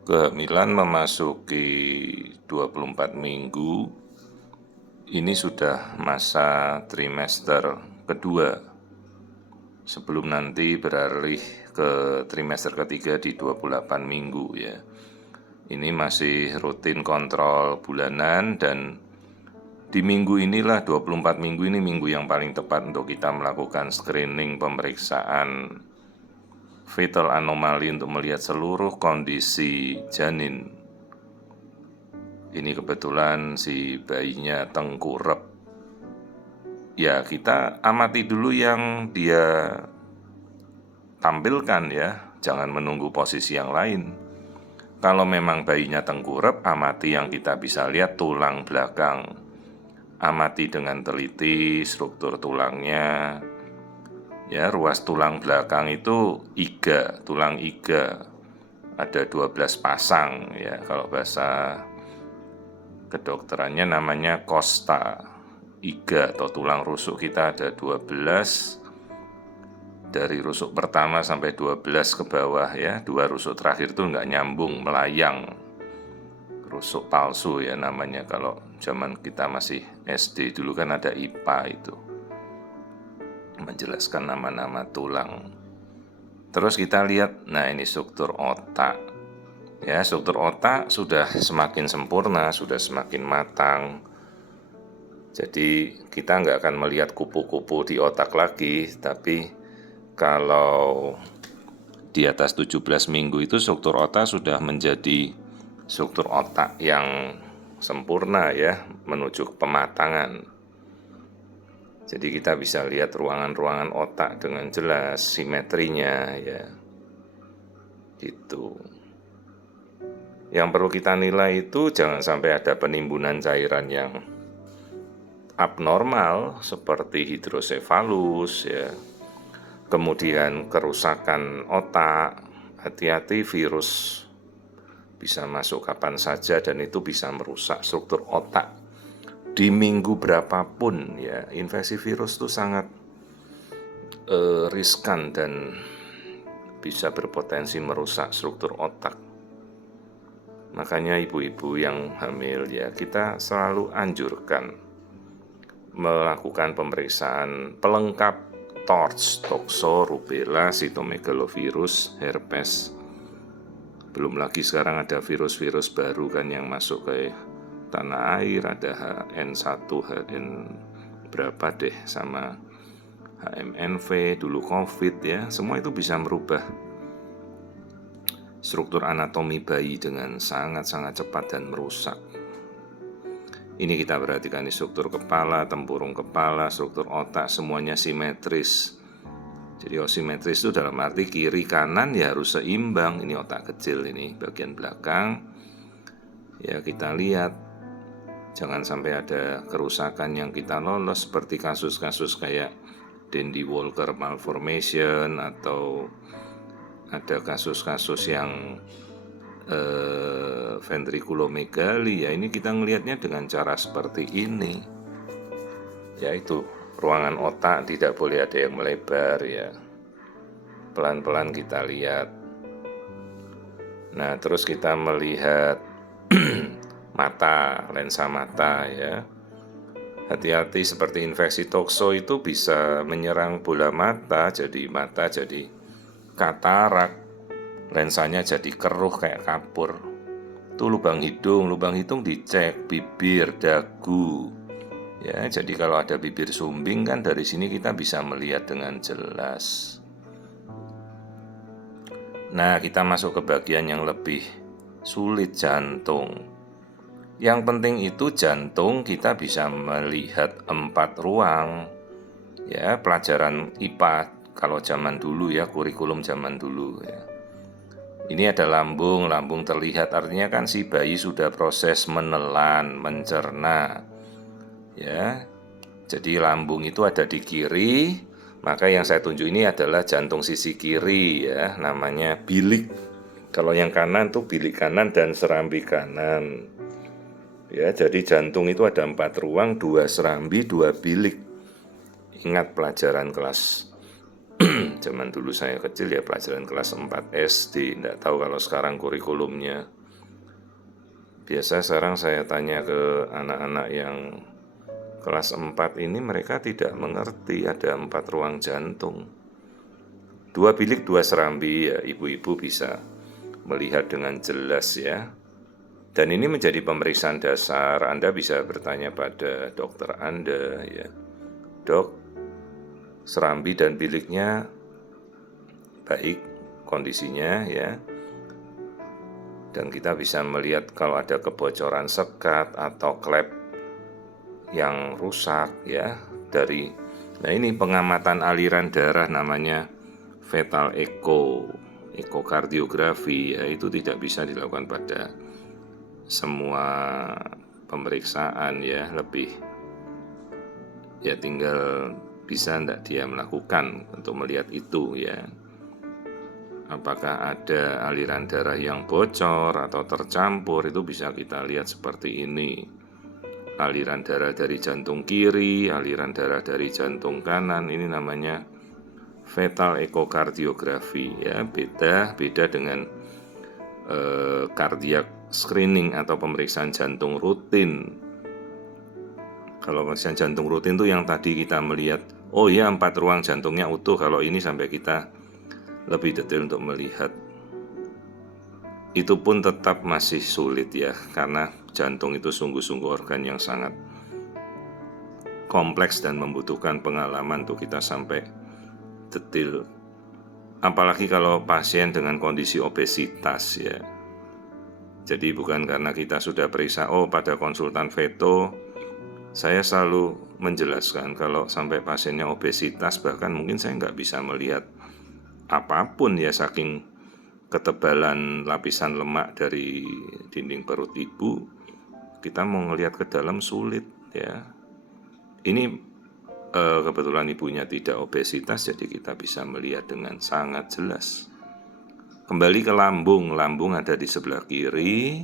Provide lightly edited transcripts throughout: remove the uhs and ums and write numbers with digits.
Kehamilan memasuki 24 minggu, ini sudah masa trimester kedua, sebelum nanti beralih ke trimester ketiga di 28 minggu ya. Ini masih rutin kontrol bulanan, dan di minggu inilah 24 minggu ini minggu yang paling tepat untuk kita melakukan screening pemeriksaan fetal anomali untuk melihat seluruh kondisi janin. Ini kebetulan si bayinya tengkurap. Ya, kita amati dulu yang dia tampilkan ya, jangan menunggu posisi yang lain. Kalau memang bayinya tengkurap, amati yang kita bisa lihat tulang belakang. Amati dengan teliti struktur tulangnya. Ya, ruas tulang belakang itu iga, tulang iga. Ada 12 pasang ya, kalau bahasa kedokterannya namanya costa. Iga atau tulang rusuk kita ada 12. Dari rusuk pertama sampai 12 ke bawah ya. 2 rusuk terakhir itu nggak nyambung, melayang. Rusuk palsu ya namanya, kalau zaman kita masih SD dulu kan ada IPA itu, menjelaskan nama-nama tulang. Terus kita lihat, nah ini struktur otak. Ya, struktur otak sudah semakin sempurna, sudah semakin matang. Jadi kita nggak akan melihat kupu-kupu di otak lagi, tapi kalau di atas 17 minggu itu struktur otak sudah menjadi struktur otak yang sempurna ya, menuju pematangan. Jadi kita bisa lihat ruangan-ruangan otak dengan jelas, simetrinya ya. Gitu. Yang perlu kita nilai itu jangan sampai ada penimbunan cairan yang abnormal seperti hidrosefalus ya. Kemudian kerusakan otak, hati-hati, virus bisa masuk kapan saja dan itu bisa merusak struktur otak. Di minggu berapapun ya, infeksi virus itu sangat riskan dan bisa berpotensi merusak struktur otak. Makanya ibu-ibu yang hamil ya, kita selalu anjurkan melakukan pemeriksaan pelengkap TORCH, tokso, rubella, sitomegalovirus, herpes. Belum lagi sekarang ada virus-virus baru kan yang masuk ke tanah air, ada HN1, HN berapa deh, sama HMNV, dulu COVID ya. Semua itu bisa merubah struktur anatomi bayi dengan sangat-sangat cepat dan merusak. Ini kita perhatikan di struktur kepala, tempurung kepala, struktur otak, semuanya simetris. Jadi simetris itu dalam arti kiri kanan ya harus seimbang. Ini otak kecil, ini bagian belakang. Ya kita lihat, jangan sampai ada kerusakan yang kita lolos seperti kasus-kasus kayak Dandy Walker malformation, atau ada kasus-kasus yang ventriculomegaly ya. Ini kita ngelihatnya dengan cara seperti ini, yaitu ruangan otak tidak boleh ada yang melebar ya. Pelan-pelan kita lihat. Nah terus kita melihat mata, lensa mata ya. Hati-hati, seperti infeksi tokso itu bisa menyerang bola mata jadi katarak, lensanya jadi keruh kayak kapur. Itu lubang hidung dicek, bibir, dagu. Ya, jadi kalau ada bibir sumbing kan dari sini kita bisa melihat dengan jelas. Nah, kita masuk ke bagian yang lebih sulit, jantung. Yang penting itu jantung kita bisa melihat 4 ruang. Ya, pelajaran IPA kalau zaman dulu ya, kurikulum zaman dulu ya. Ini ada lambung terlihat, artinya kan si bayi sudah proses menelan, mencerna. Ya. Jadi lambung itu ada di kiri, maka yang saya tunjuk ini adalah jantung sisi kiri ya, namanya bilik. Kalau yang kanan tuh bilik kanan dan serambi kanan. Ya, jadi jantung itu ada 4 ruang, 2 serambi, 2 bilik. Ingat pelajaran kelas Zaman dulu saya kecil ya pelajaran kelas 4 SD, tidak tahu kalau sekarang kurikulumnya. Biasa sekarang saya tanya ke anak-anak yang kelas 4 ini, mereka tidak mengerti ada 4 ruang jantung. 2 bilik 2 serambi, ya ibu-ibu bisa melihat dengan jelas ya. Dan ini menjadi pemeriksaan dasar. Anda bisa bertanya pada dokter Anda ya. Dok, serambi dan biliknya baik kondisinya ya, dan kita bisa melihat kalau ada kebocoran sekat atau klep yang rusak ya dari. Nah, ini pengamatan aliran darah namanya fetal ekokardiografi ya, itu tidak bisa dilakukan pada semua pemeriksaan ya, lebih ya tinggal bisa enggak dia melakukan untuk melihat itu ya. Apakah ada aliran darah yang bocor atau tercampur, itu bisa kita lihat seperti ini. Aliran darah dari jantung kiri, aliran darah dari jantung kanan, ini namanya fetal ekokardiografi ya. Beda dengan cardiac screening atau pemeriksaan jantung rutin. Kalau pemeriksaan jantung rutin itu yang tadi kita melihat, oh ya 4 ruang jantungnya utuh. Kalau ini sampai kita lebih detail untuk melihat, itu pun tetap masih sulit ya, karena jantung itu sungguh-sungguh organ yang sangat kompleks dan membutuhkan pengalaman untuk kita sampai detail. Apalagi kalau pasien dengan kondisi obesitas ya. Jadi bukan karena kita sudah periksa, oh pada konsultan veto saya selalu menjelaskan kalau sampai pasiennya obesitas, bahkan mungkin saya nggak bisa melihat apapun ya, saking ketebalan lapisan lemak dari dinding perut ibu, kita mau ngelihat ke dalam sulit ya. Ini kebetulan ibunya tidak obesitas, jadi kita bisa melihat dengan sangat jelas. Kembali ke lambung, lambung ada di sebelah kiri,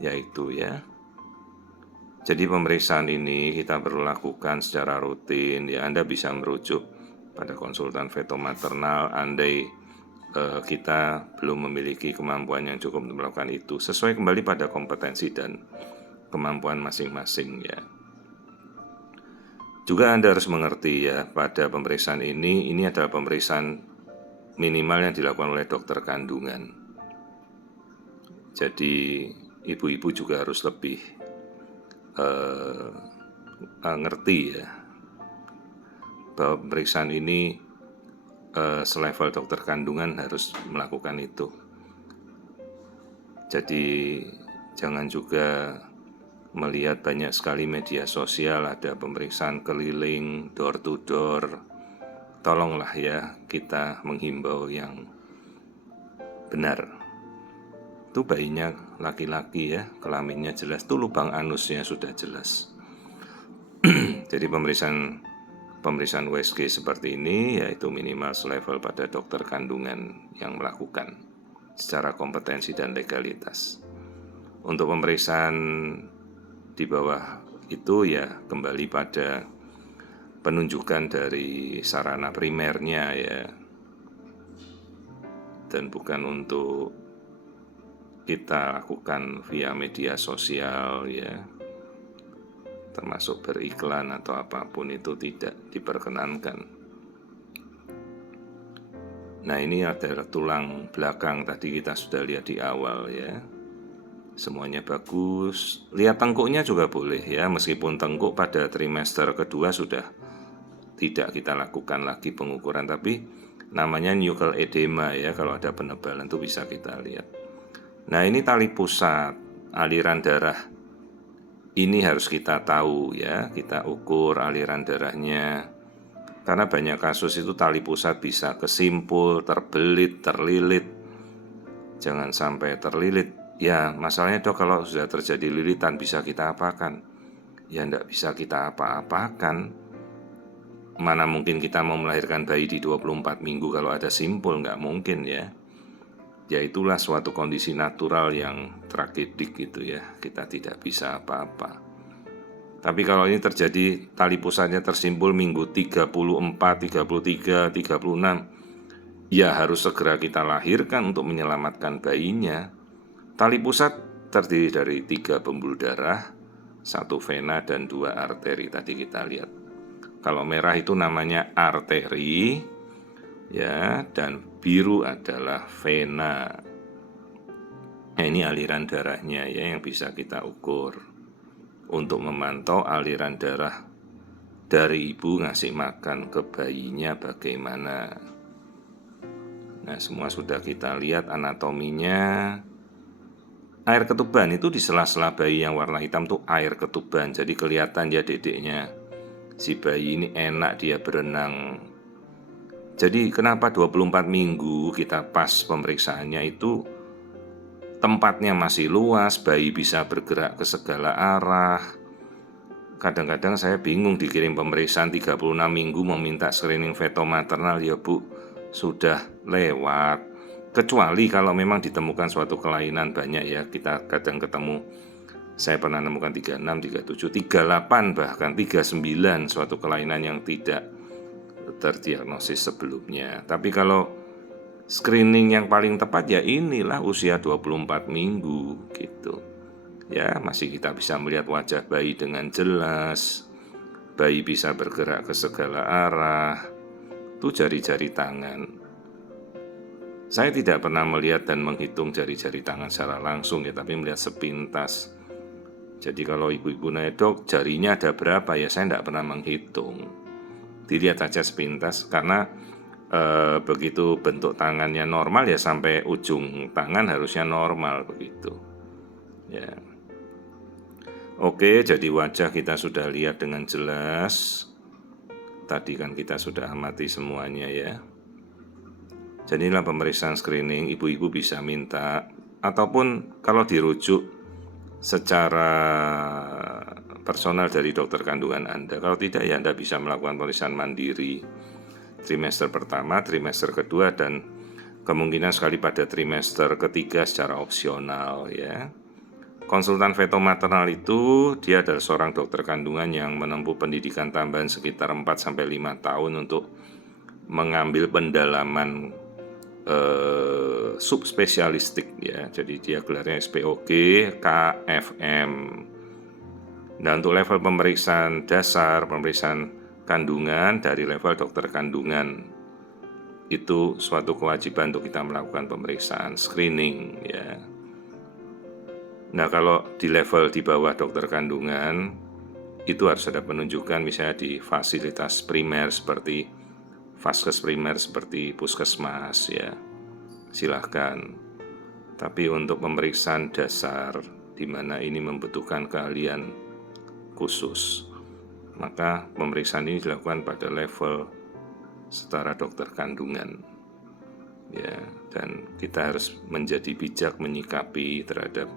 yaitu ya. Jadi pemeriksaan ini kita perlu lakukan secara rutin ya. Anda bisa merujuk pada konsultan veto maternal andai kita belum memiliki kemampuan yang cukup untuk melakukan itu, sesuai kembali pada kompetensi dan kemampuan masing-masing ya. Juga Anda harus mengerti ya, pada pemeriksaan ini adalah pemeriksaan minimal yang dilakukan oleh dokter kandungan. Jadi ibu-ibu juga harus lebih ngerti ya, bahwa pemeriksaan ini selevel dokter kandungan harus melakukan itu. Jadi jangan juga melihat banyak sekali media sosial ada pemeriksaan keliling door to door. Tolonglah ya, kita menghimbau yang benar. Itu bayinya laki-laki ya, kelaminnya jelas, tuh lubang anusnya sudah jelas. Jadi pemeriksaan USG seperti ini yaitu minimal selevel pada dokter kandungan yang melakukan secara kompetensi dan legalitas. Untuk pemeriksaan di bawah itu ya kembali pada penunjukan dari sarana primernya ya, dan bukan untuk kita lakukan via media sosial ya, termasuk beriklan atau apapun, itu tidak diperkenankan. Nah, ini adalah tulang belakang, tadi kita sudah lihat di awal ya. Semuanya bagus. Lihat tengkuknya juga boleh ya, meskipun tengkuk pada trimester kedua sudah tidak kita lakukan lagi pengukuran, tapi namanya nuchal edema ya, kalau ada penebalan itu bisa kita lihat. Nah, ini tali pusat, aliran darah ini harus kita tahu ya, kita ukur aliran darahnya. Karena banyak kasus itu tali pusat bisa kesimpul, terbelit, terlilit. Jangan sampai terlilit. Ya, masalahnya dok, kalau sudah terjadi lilitan bisa kita apakan? Ya enggak bisa kita apa-apakan. Mana mungkin kita mau melahirkan bayi di 24 minggu kalau ada simpul, enggak mungkin ya. Ya itulah suatu kondisi natural yang tragedik gitu ya, kita tidak bisa apa-apa. Tapi kalau ini terjadi tali pusatnya tersimpul minggu 34, 33, 36, ya harus segera kita lahirkan untuk menyelamatkan bayinya. Tali pusat terdiri dari 3 pembuluh darah, 1 vena dan 2 arteri tadi kita lihat. Kalau merah itu namanya arteri, ya, dan biru adalah vena. Nah, ini aliran darahnya ya yang bisa kita ukur untuk memantau aliran darah dari ibu ngasih makan ke bayinya bagaimana. Nah, semua sudah kita lihat anatominya. Air ketuban itu di sela-sela bayi yang warna hitam tuh air ketuban. Jadi kelihatan ya dedeknya. Si bayi ini enak dia berenang. Jadi kenapa 24 minggu kita pas pemeriksaannya itu tempatnya masih luas, bayi bisa bergerak ke segala arah. Kadang-kadang saya bingung dikirim pemeriksaan 36 minggu meminta screening feto maternal, ya Bu, sudah lewat. Kecuali kalau memang ditemukan suatu kelainan banyak ya, kita kadang ketemu. Saya pernah nemukan 36, 37, 38 bahkan 39 suatu kelainan yang tidak terdiagnosis sebelumnya. Tapi kalau screening yang paling tepat ya inilah usia 24 minggu gitu. Ya, masih kita bisa melihat wajah bayi dengan jelas. Bayi bisa bergerak ke segala arah. Itu jari-jari tangan. Saya tidak pernah melihat dan menghitung jari-jari tangan secara langsung ya, tapi melihat sepintas. Jadi kalau ibu-ibu nanya, "Dok, jarinya ada berapa?" Ya saya tidak pernah menghitung. Dilihat aja sepintas karena begitu bentuk tangannya normal ya sampai ujung tangan harusnya normal begitu. Ya. Oke, jadi wajah kita sudah lihat dengan jelas. Tadi kan kita sudah amati semuanya ya. Jadi inilah pemeriksaan screening, ibu-ibu bisa minta ataupun kalau dirujuk secara personal dari dokter kandungan Anda. Kalau tidak ya Anda bisa melakukan pemeriksaan mandiri trimester pertama, trimester kedua, dan kemungkinan sekali pada trimester ketiga secara opsional ya. Konsultan feto maternal itu dia adalah seorang dokter kandungan yang menempuh pendidikan tambahan sekitar 4-5 tahun untuk mengambil pendalaman subspesialistik ya. Jadi dia gelarnya SPOG, KFM. Nah, untuk level pemeriksaan dasar, pemeriksaan kandungan dari level dokter kandungan itu suatu kewajiban untuk kita melakukan pemeriksaan screening ya. Nah, kalau di level di bawah dokter kandungan itu harus ada penunjukan misalnya di fasilitas primer seperti vaskes primer seperti puskesmas ya. Silahkan. Tapi untuk pemeriksaan dasar di mana ini membutuhkan keahlian khusus, maka pemeriksaan ini dilakukan pada level setara dokter kandungan ya, dan kita harus menjadi bijak menyikapi terhadap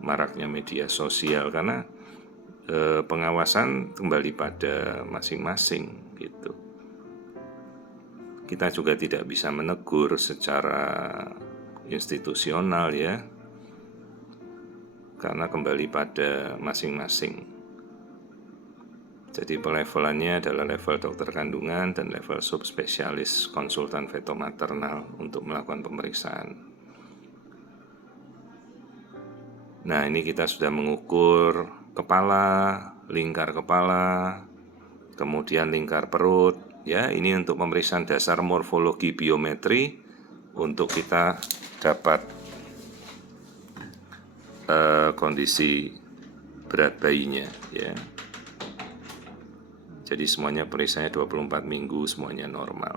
maraknya media sosial karena pengawasan kembali pada masing-masing gitu. Kita juga tidak bisa menegur secara institusional ya, karena kembali pada masing-masing. Jadi pelevelannya adalah level dokter kandungan dan level subspesialis konsultan feto maternal untuk melakukan pemeriksaan. Nah, ini kita sudah mengukur kepala, lingkar kepala, kemudian lingkar perut. Ya, ini untuk pemeriksaan dasar morfologi biometri untuk kita dapat kondisi berat bayinya ya. Jadi semuanya periksanya 24 minggu, semuanya normal.